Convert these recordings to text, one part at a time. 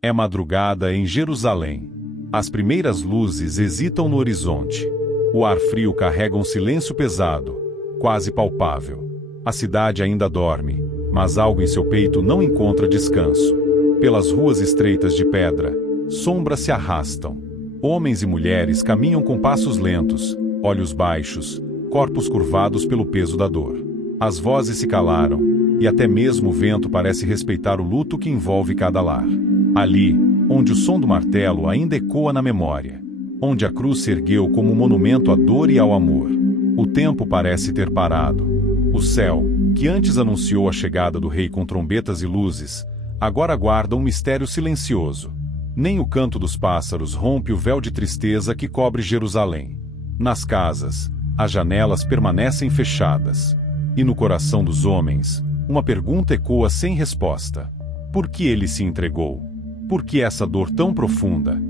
É madrugada em Jerusalém. As primeiras luzes hesitam no horizonte. O ar frio carrega um silêncio pesado, quase palpável. A cidade ainda dorme, mas algo em seu peito não encontra descanso. Pelas ruas estreitas de pedra, sombras se arrastam. Homens e mulheres caminham com passos lentos, olhos baixos, corpos curvados pelo peso da dor. As vozes se calaram, e até mesmo o vento parece respeitar o luto que envolve cada lar. Ali, onde o som do martelo ainda ecoa na memória, onde a cruz se ergueu como um monumento à dor e ao amor, o tempo parece ter parado. O céu, que antes anunciou a chegada do rei com trombetas e luzes, agora guarda um mistério silencioso. Nem o canto dos pássaros rompe o véu de tristeza que cobre Jerusalém. Nas casas, as janelas permanecem fechadas. E no coração dos homens, uma pergunta ecoa sem resposta. Por que ele se entregou? Por que essa dor tão profunda?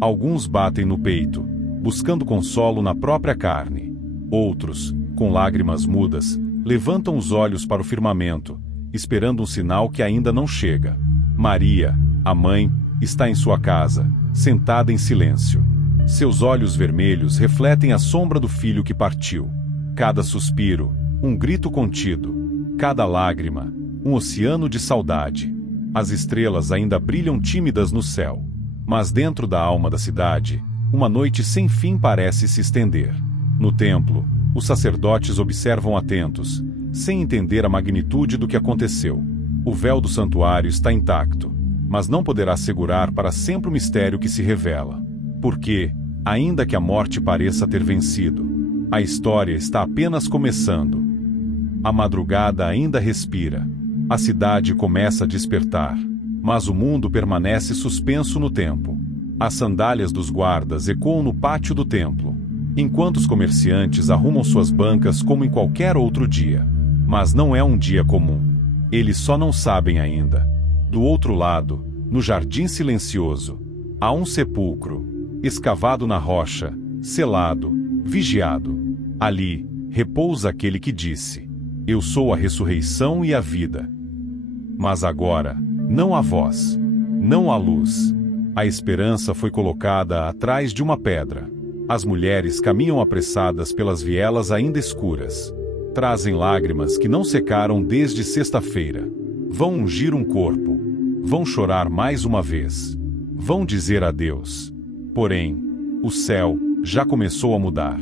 Alguns batem no peito, buscando consolo na própria carne. Outros, com lágrimas mudas, levantam os olhos para o firmamento, esperando um sinal que ainda não chega. Maria, a mãe, está em sua casa, sentada em silêncio. Seus olhos vermelhos refletem a sombra do filho que partiu. Cada suspiro, um grito contido. Cada lágrima, um oceano de saudade. As estrelas ainda brilham tímidas no céu. Mas dentro da alma da cidade, uma noite sem fim parece se estender. No templo, os sacerdotes observam atentos, sem entender a magnitude do que aconteceu. O véu do santuário está intacto, mas não poderá segurar para sempre o mistério que se revela. Porque, ainda que a morte pareça ter vencido, a história está apenas começando. A madrugada ainda respira. A cidade começa a despertar. Mas o mundo permanece suspenso no tempo. As sandálias dos guardas ecoam no pátio do templo, enquanto os comerciantes arrumam suas bancas como em qualquer outro dia. Mas não é um dia comum. Eles só não sabem ainda. Do outro lado, no jardim silencioso, há um sepulcro, escavado na rocha, selado, vigiado. Ali, repousa aquele que disse: Eu sou a ressurreição e a vida. Mas agora, não há voz, não há luz. A esperança foi colocada atrás de uma pedra. As mulheres caminham apressadas pelas vielas ainda escuras. Trazem lágrimas que não secaram desde sexta-feira. Vão ungir um corpo. Vão chorar mais uma vez. Vão dizer adeus. Porém, o céu já começou a mudar.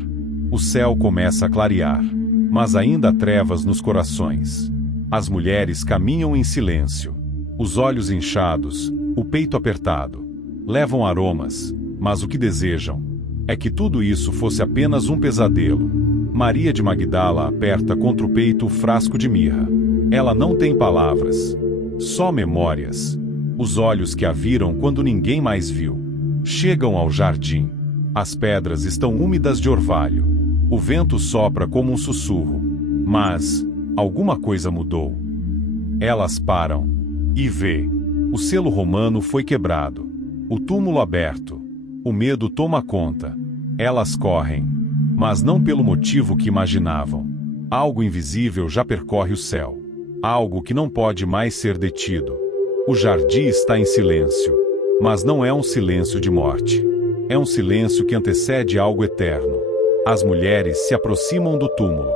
O céu começa a clarear. Mas ainda há trevas nos corações. As mulheres caminham em silêncio. Os olhos inchados, o peito apertado. Levam aromas, mas o que desejam é que tudo isso fosse apenas um pesadelo. Maria de Magdala aperta contra o peito o frasco de mirra. Ela não tem palavras, só memórias. Os olhos que a viram quando ninguém mais viu. Chegam ao jardim. As pedras estão úmidas de orvalho. O vento sopra como um sussurro. Mas alguma coisa mudou. Elas param e vê. O selo romano foi quebrado. O túmulo aberto. O medo toma conta. Elas correm, mas não pelo motivo que imaginavam. Algo invisível já percorre o céu. Algo que não pode mais ser detido. O jardim está em silêncio, mas não é um silêncio de morte. É um silêncio que antecede algo eterno. As mulheres se aproximam do túmulo.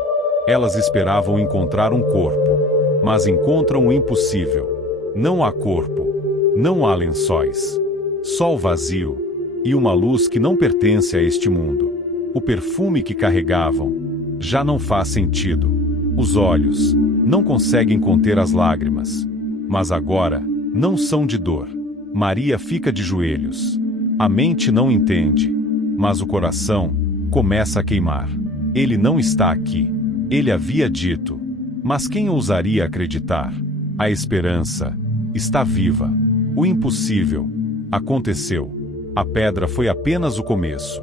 Elas esperavam encontrar um corpo, mas encontram o impossível. Não há corpo, não há lençóis. Só o vazio e uma luz que não pertence a este mundo. O perfume que carregavam já não faz sentido. Os olhos não conseguem conter as lágrimas, mas agora não são de dor. Maria fica de joelhos. A mente não entende, mas o coração começa a queimar. Ele não está aqui. Ele havia dito. Mas quem ousaria acreditar? A esperança está viva. O impossível aconteceu. A pedra foi apenas o começo.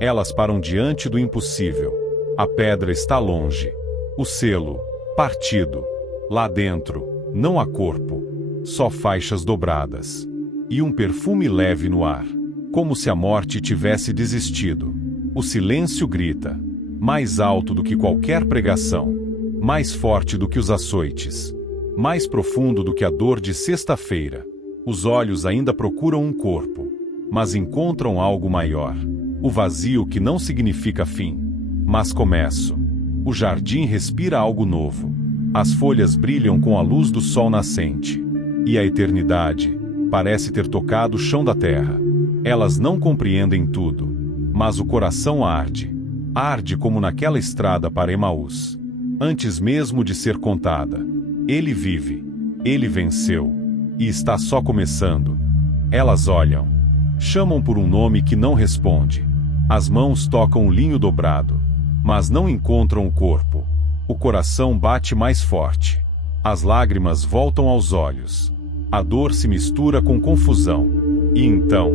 Elas param diante do impossível. A pedra está longe. O selo, partido. Lá dentro, não há corpo. Só faixas dobradas. E um perfume leve no ar. Como se a morte tivesse desistido. O silêncio grita. Mais alto do que qualquer pregação. Mais forte do que os açoites. Mais profundo do que a dor de sexta-feira. Os olhos ainda procuram um corpo, mas encontram algo maior. O vazio que não significa fim, mas começo. O jardim respira algo novo. As folhas brilham com a luz do sol nascente. E a eternidade parece ter tocado o chão da terra. Elas não compreendem tudo, mas o coração arde. Arde como naquela estrada para Emaús. Antes mesmo de ser contada. Ele vive. Ele venceu. E está só começando. Elas olham. Chamam por um nome que não responde. As mãos tocam o linho dobrado, mas não encontram o corpo. O coração bate mais forte. As lágrimas voltam aos olhos. A dor se mistura com confusão. E então,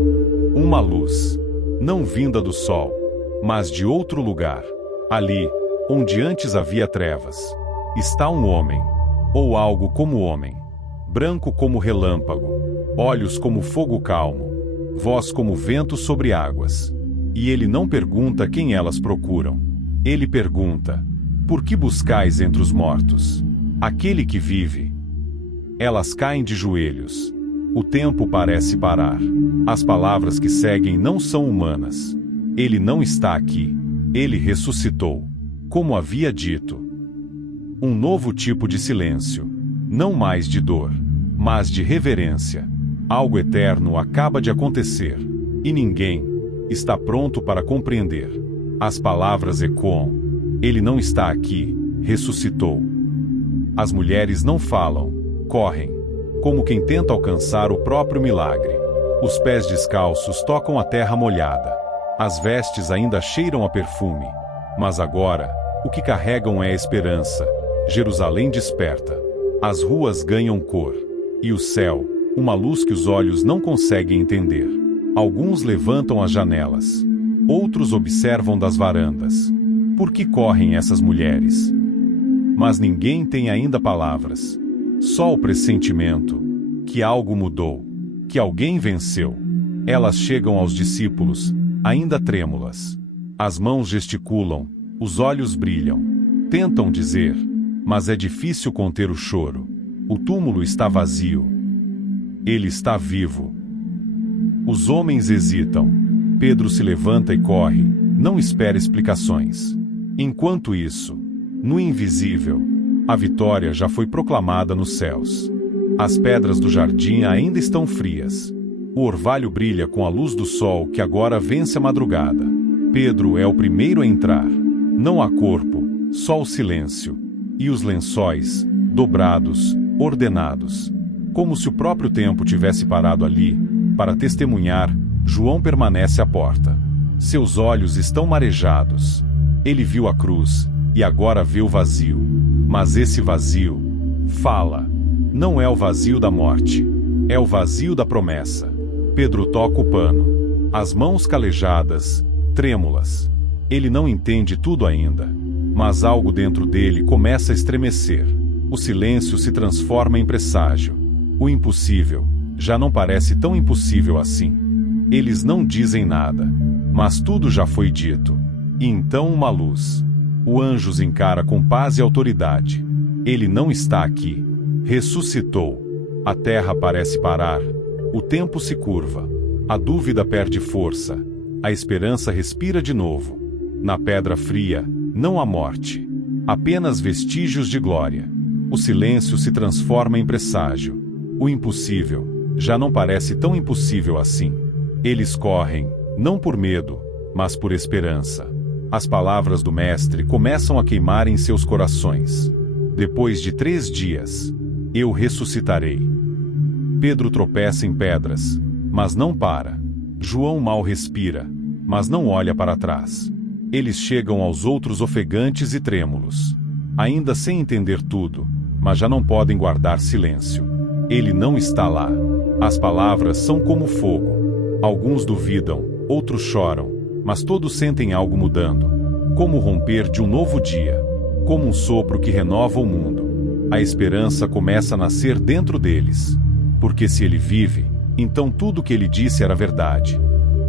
uma luz. Não vinda do sol, mas de outro lugar. Ali, onde antes havia trevas, está um homem. Ou algo como homem. Branco como relâmpago. Olhos como fogo calmo. Voz como vento sobre águas. E ele não pergunta quem elas procuram. Ele pergunta: por que buscais entre os mortos aquele que vive? Elas caem de joelhos. O tempo parece parar. As palavras que seguem não são humanas. Ele não está aqui. Ele ressuscitou. Como havia dito. Um novo tipo de silêncio. Não mais de dor, mas de reverência. Algo eterno acaba de acontecer. E ninguém está pronto para compreender. As palavras ecoam. Ele não está aqui. Ressuscitou. As mulheres não falam. Correm. Como quem tenta alcançar o próprio milagre. Os pés descalços tocam a terra molhada. As vestes ainda cheiram a perfume. Mas agora, o que carregam é a esperança. Jerusalém desperta. As ruas ganham cor. E o céu, uma luz que os olhos não conseguem entender. Alguns levantam as janelas. Outros observam das varandas. Por que correm essas mulheres? Mas ninguém tem ainda palavras. Só o pressentimento. Que algo mudou. Que alguém venceu. Elas chegam aos discípulos, ainda trêmulas. As mãos gesticulam, os olhos brilham. Tentam dizer, mas é difícil conter o choro. O túmulo está vazio. Ele está vivo. Os homens hesitam. Pedro se levanta e corre. Não espera explicações. Enquanto isso, no invisível, a vitória já foi proclamada nos céus. As pedras do jardim ainda estão frias. O orvalho brilha com a luz do sol que agora vence a madrugada. Pedro é o primeiro a entrar. Não há corpo, só o silêncio. E os lençóis, dobrados, ordenados. Como se o próprio tempo tivesse parado ali, para testemunhar, João permanece à porta. Seus olhos estão marejados. Ele viu a cruz, e agora vê o vazio. Mas esse vazio fala. Não é o vazio da morte. É o vazio da promessa. Pedro toca o pano. As mãos calejadas, trêmulas. Ele não entende tudo ainda. Mas algo dentro dele começa a estremecer. O silêncio se transforma em presságio. O impossível já não parece tão impossível assim. Eles não dizem nada. Mas tudo já foi dito. E então uma luz. O anjo os encara com paz e autoridade. Ele não está aqui. Ressuscitou. A terra parece parar. O tempo se curva. A dúvida perde força. A esperança respira de novo. Na pedra fria, não há morte. Apenas vestígios de glória. O silêncio se transforma em presságio. O impossível já não parece tão impossível assim. Eles correm, não por medo, mas por esperança. As palavras do Mestre começam a queimar em seus corações. Depois de 3 dias, eu ressuscitarei. Pedro tropeça em pedras, mas não para. João mal respira, mas não olha para trás. Eles chegam aos outros ofegantes e trêmulos. Ainda sem entender tudo, mas já não podem guardar silêncio. Ele não está lá. As palavras são como fogo. Alguns duvidam, outros choram, mas todos sentem algo mudando. Como o romper de um novo dia. Como um sopro que renova o mundo. A esperança começa a nascer dentro deles. Porque se ele vive, então tudo o que ele disse era verdade.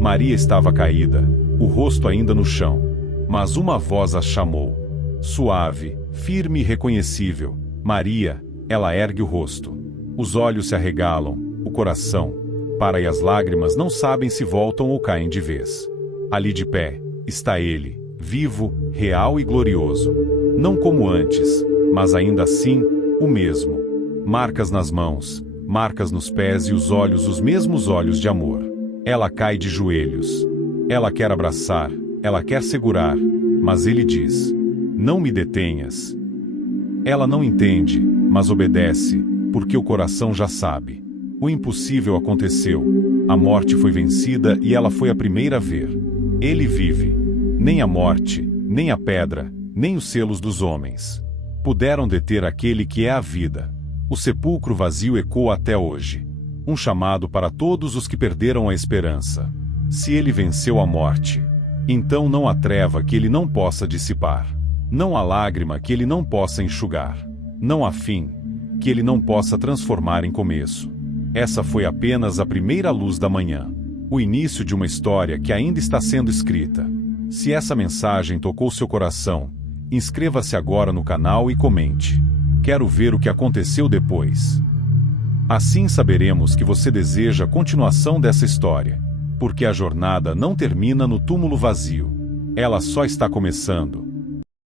Maria estava caída, o rosto ainda no chão. Mas uma voz a chamou. Suave, firme e reconhecível. Maria, ela ergue o rosto. Os olhos se arregalam, o coração para e as lágrimas não sabem se voltam ou caem de vez. Ali de pé está ele, vivo, real e glorioso. Não como antes, mas ainda assim, o mesmo. Marcas nas mãos, marcas nos pés e os olhos os mesmos olhos de amor. Ela cai de joelhos. Ela quer abraçar, ela quer segurar, mas ele diz: não me detenhas. Ela não entende, mas obedece, porque o coração já sabe. O impossível aconteceu. A morte foi vencida e ela foi a primeira a ver. Ele vive. Nem a morte, nem a pedra, nem os selos dos homens puderam deter aquele que é a vida. O sepulcro vazio ecoa até hoje. Um chamado para todos os que perderam a esperança. Se ele venceu a morte, então não há treva que ele não possa dissipar. Não há lágrima que ele não possa enxugar. Não há fim que ele não possa transformar em começo. Essa foi apenas a primeira luz da manhã. O início de uma história que ainda está sendo escrita. Se essa mensagem tocou seu coração, inscreva-se agora no canal e comente. Quero ver o que aconteceu depois. Assim saberemos que você deseja a continuação dessa história. Porque a jornada não termina no túmulo vazio. Ela só está começando.